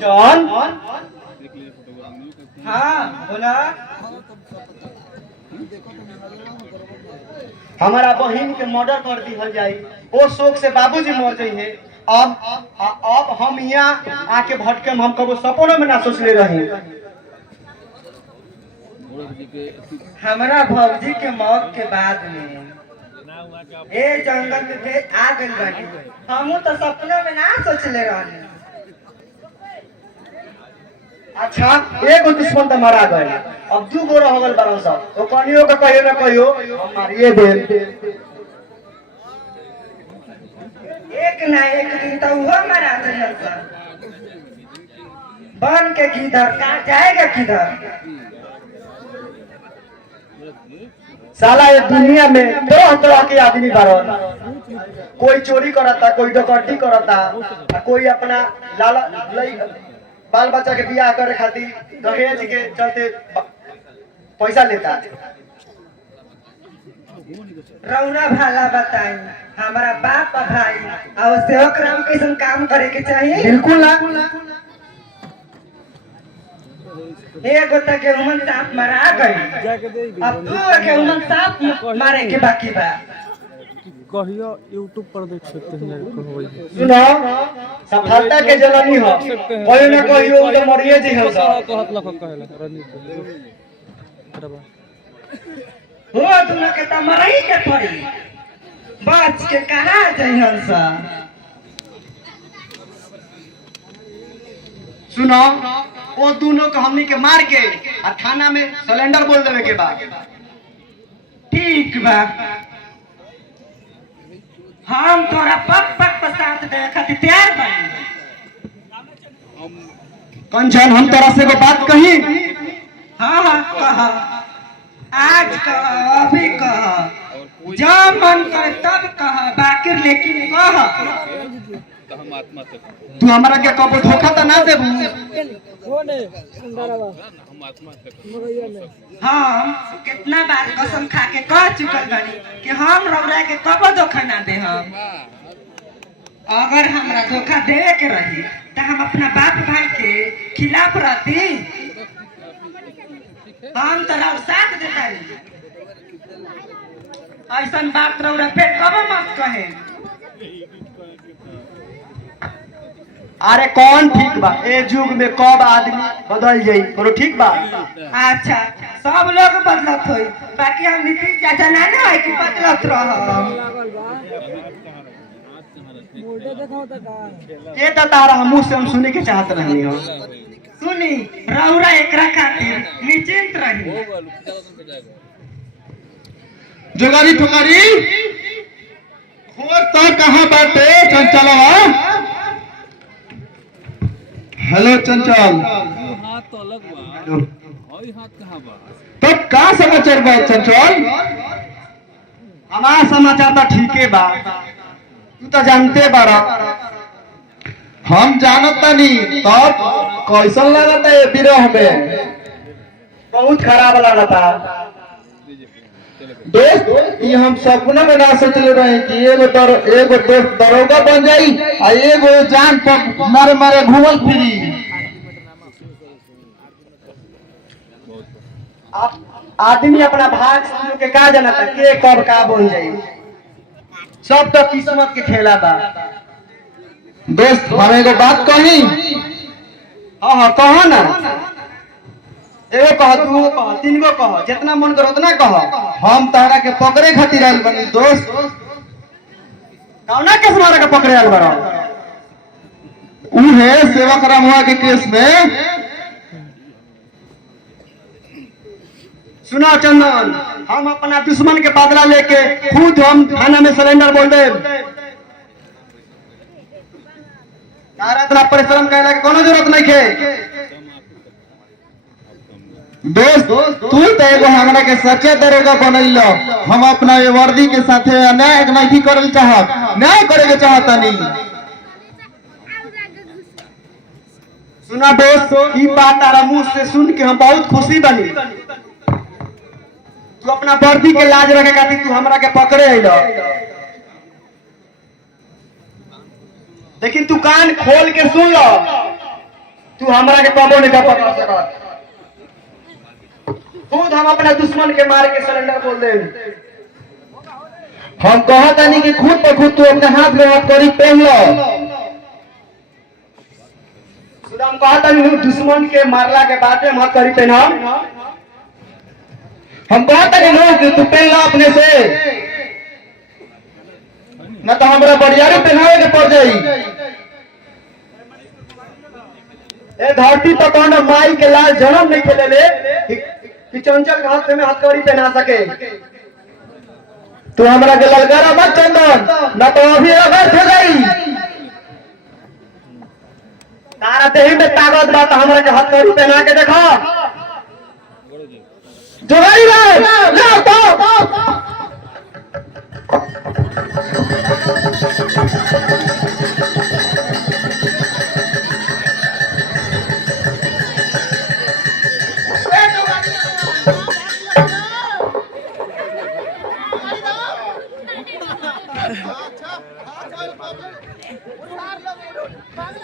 John, हाँ बोला। हमारा बहन के मर्डर कर दी जाए, वो शोक से बाबूजी मर जाइए। अब हम यहाँ आके भटके, हम कबो सपनों में ना सोचले रही। हमारा भौजी के मौत के बाद में ए जंगल में आ गई बानी, हमू तो सपनों में ना सोचले रही। अच्छा, एगो दुश्मन तो मारा गए, अब दू गो रह गल बारह सब, तो कनियो का कहियो ना कहियो हम मारिए दे। एक ना एक दिन तो वो मारा गया बन के। किधर कहाँ जाएगा, किधर? साला ये दुनिया में तरह तरह के आदमी बारन, कोई चोरी करता, कोई डकैती करता, कोई अपना लाला बाल बच्चा के बियाह करे खातिर दहेज के चलते पैसा लेता। रौना भाला बताई, हमारा बाप भाई और सेवक राम कैसे काम करे के चाहिए? बिल्कुल ना। एगो तक गेहूं सांप मरा गई, अब दू गेहूं सांप मारे के बाकी बा। कहियो YouTube पर देख सकते हैं। सुनो, सफलता के जननी हो, कहियो ना कहियो तो मरिए जी हो। कहत लख कहला रणनीति हो तुम के त मरई के पड़ी, बच के कहां जइहन सा। सुनो, वो दोनों को हमनी के मार के आ थाना में सिलेंडर बोल देवे के बाद। ठीक बा, हम तोरा पक पक पर साथ दे खातिर तैयार बानी। कंचन, हम तोरा से एगो बात कही। हाँ हाँ कहा, आज कह, अभी कह, जब मन करे तब कह, बाकी लेकिन कह। तू हमारा क्या कबो धोखा तो ना देबू? हम कितना बार कसम खा के कह चुकल बानी कि हम रौरा के कबो धोखा ना दे। हम अगर हमरा धोखा देवे के रही तो हम अपना बाप भाई के खिलाफ रहती। हम तो साथ देता, ऐसा बात रौरा पे कबो मत कहे। अरे कौन ठीक बा, ए युग में कब आदमी बदल जाई, करो ठीक बा। अच्छा, सब लोग बदलत होई, बाकी हम नीतीश चाचा ना ना है कि बदलत रह। ये तो तारा हमू से हम सुने के चाहत रही हो। सुनी, रौरा एकरा खातिर निश्चिंत रही। जोगारी ठोकारी खोर तो कहां बाटे चंचलवा? हेलो चंचल, हाथ तो अलग बा, हई हाथ कहां बा? तब का समाचार बा चंचल? हमारा समाचार तो ठीके बा, तू तो जानते बारा। हम जानता नहीं, तब कैसन लगता है विरह में? बहुत खराब लगता दोस्त। ये हम सपना में ना सोचले रहे कि एगो दोस्त दरोगा बन जाई आ एगो जान पर मारे मारे घूमल फिरी। आदमी अपना भाग के का जानता के कब का बन जाई, सब तो किस्मत के खेला बा। दोस्त, हम एगो बात कही। हाँ हाँ कहो ना, एगो कह, दू कह, तीन गो कह, जितना मन कर उतना कह। हम तारा के पकड़े खातिर आइल बनी दोस्त। कौना केस मारा के पकड़े आइल बड़ा? उहे सेवक रामुआ के केस में। सुना चंदन, हम अपना दुश्मन के बदला लेके खुद हम थाना में सिलेंडर बोल दे। तारा इतना परिश्रम करने की कोनो जरूरत नहीं है। दोस्त, तू तो एगो हमरा के सच्चे दरोगा बनैलो। हम अपना ये वर्दी के साथे अन्याय नहीं करल चाहत, न्याय करे के चाहता नहीं। सुना दोस्त, ई बात तारा मुंह से सुन के हम बहुत खुशी बनी। तू अपना वर्दी के लाज रखे खातिर तू हमरा के पकड़े अइलो, लेकिन तू कान खोल के सुन लो, तू हमरा के कबो नहीं पकड़ सकत। खुद हम अपना दुश्मन के मार के सिलेंडर बोल दे। हम कहत नहीं कि खुद पे खुद तू अपने हाथ में हाथ करी पहन लो। सुदाम कहता नहीं दुश्मन के मारला के बाद हम करी पहना। हम कहत नहीं कि तू पहन लो अपने से, न तो हमरा बड़ियारी पहनावे के पड़ जाई। ए धरती पर कौन माई के लाल जन्म नहीं खेले ले कि चंचल के हाथ में हथकड़ी पहना सके। तू हमरा के ललकारा मत चंदन, न तो अभी अगर हो जाई। तारा देही में ताकत बा तो हमरा के हथकड़ी पहना के देखो। जोगाई रे ले तो अच्छा